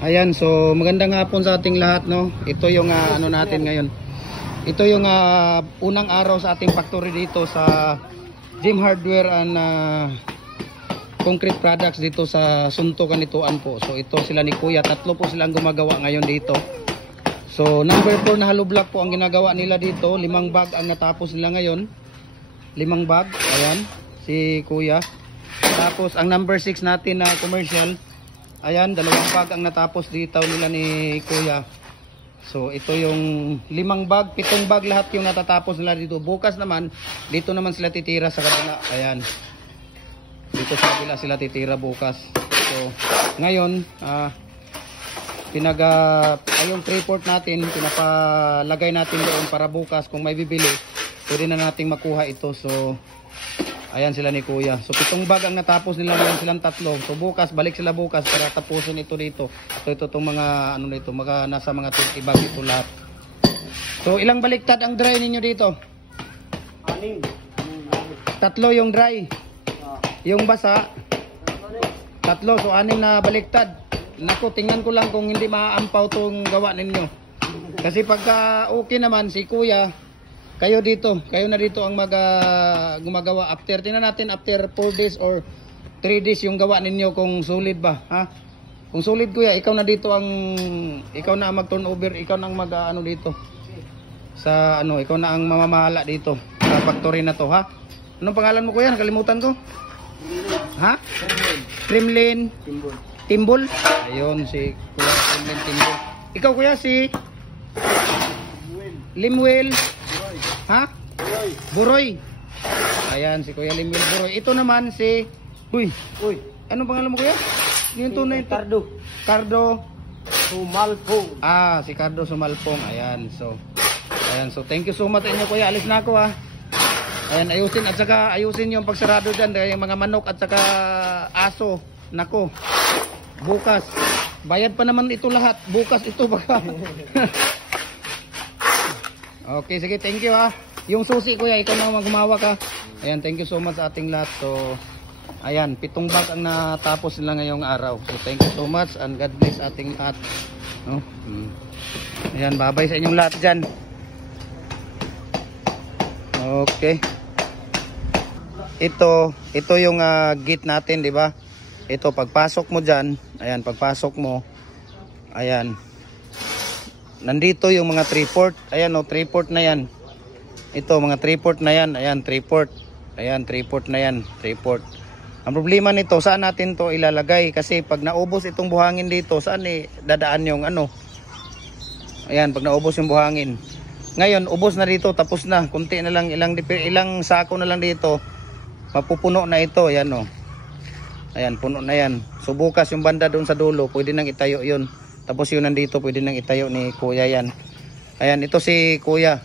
Ayan, so magandang hapon sa ating lahat, no. Ito yung ano natin ngayon. Ito yung unang araw sa ating factory dito sa Gym Hardware and Concrete Products dito sa Sunto, Kanituan po. So ito sila ni Kuya, tatlo po silang gumagawa ngayon dito. So number 4 na hollow block po ang ginagawa nila dito. 5 bag ang natapos nila ngayon. 5 bag, ayan, si Kuya. Tapos ang number 6 natin na commercial, ayan, 2 bag ang natapos dito nila ni Kuya. So ito yung 5 bag, 7 bag lahat yung natatapos nila dito. Bukas naman, dito naman sila titira sa kabila. Ayan. Dito sa kabila sila titira bukas. So ngayon, yung 3/4 natin, pinapalagay natin doon para bukas kung may bibili, pwede na nating makuha ito. So ayan sila ni Kuya. So 7 bag ang natapos nila ngayon, silang tatlo. So bukas, balik sila bukas para tapusin ito dito. So ito itong mga ano nito, nasa mga 20 bag ito lahat. So ilang baliktad ang dry ninyo dito? 6. 3 yung dry. Yung basa 3, so 6 na baliktad. Naku, tingnan ko lang kung hindi maaampaw tong gawa ninyo. Kasi pagka okay naman si Kuya, kayo na dito ang gumagawa after. Tingnan natin after 4 days or 3 days yung gawa ninyo kung solid ba, ha? Kung solid, Kuya, ikaw na ang mag-turnover, ikaw na ang ano dito. Sa ano, ikaw na ang mamamahala dito sa factory na to, ha? Anong pangalan mo, Kuya? Nakalimutan ko. Ha? Kremlin Timbol. Ayun si Kuya Kremlin Timbol. Ikaw, Kuya, si Limwell. Ha? Buroy. Ayan si Kuya Limwell Buroy. Ito naman si Uy. Anong pangalan mo, Kuya? Yung tunay Cardo Sumalpong. Si Cardo Sumalpong. Ayan. So thank you so much inyo, Kuya. Alis na ako, ha. Ayan, ayusin yung pagsarado dyan. Yung mga manok at saka aso. Nako. Bukas. Bayad pa naman ito lahat. Bukas ito baka. Okay, sige, thank you, ha. Yung susi, Kuya, ikaw na gumawa ka. Ayan, thank you so much sa ating lahat. So, ayan, 7 bag ang natapos nila ngayong araw. So, thank you so much and God bless ating lahat. No? Ayan, babay sa inyong lahat dyan. Okay. Ito yung gate natin, di ba? Ito, pagpasok mo dyan, ayan, pagpasok mo, ayan. Nandito yung mga 3/4. Ayan, 3/4 na yan. Ito, mga 3/4 na yan. Ayan, 3/4. Ayan, 3/4 na yan. 3/4. Ang problema nito, saan natin to ilalagay? Kasi pag naubos itong buhangin dito, saan dadaan yung ano? Ayan, pag naubos yung buhangin. Ngayon, ubos na dito, tapos na. Kunti na lang, ilang sako na lang dito. Mapupuno na ito. Ayan, ayan, puno na yan. So bukas yung banda doon sa dulo, pwede nang itayo yun. Tapos yun nandito, pwede nang itayo ni Kuya yan. Ayan, ito si Kuya.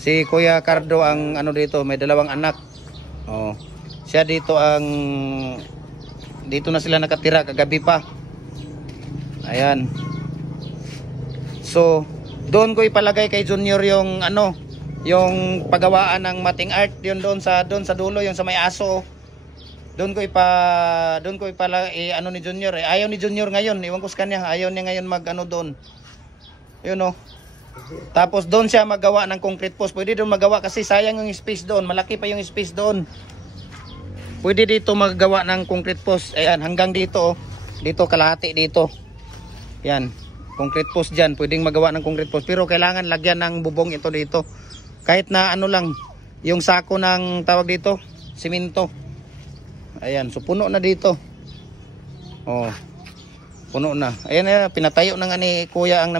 Si Kuya Cardo ang ano dito, may 2 anak. Siya dito dito na sila nakatira kagabi pa. Ayan. So, doon ko ipalagay kay Junior yung yung paggawaan ng mating art, yun doon sa dulo, yung sa may aso. Doon ko ni Junior. Ayaw ni Junior ngayon. Iwan ko sa kanya. Ayaw niya ngayon doon. Yun, Tapos doon siya magawa ng concrete post. Pwede doon magawa kasi sayang yung space doon. Malaki pa yung space doon. Pwede dito magawa ng concrete post. Ayan, hanggang dito. Dito, kalahati dito. Yan. Concrete post dyan. Pwedeng magawa ng concrete post. Pero kailangan lagyan ng bubong ito dito. Kahit na lang. Yung sako ng tawag dito. Simento. Ayan, so puno na dito. Puno na. Ayan, pinatayo na nga ni Kuya ang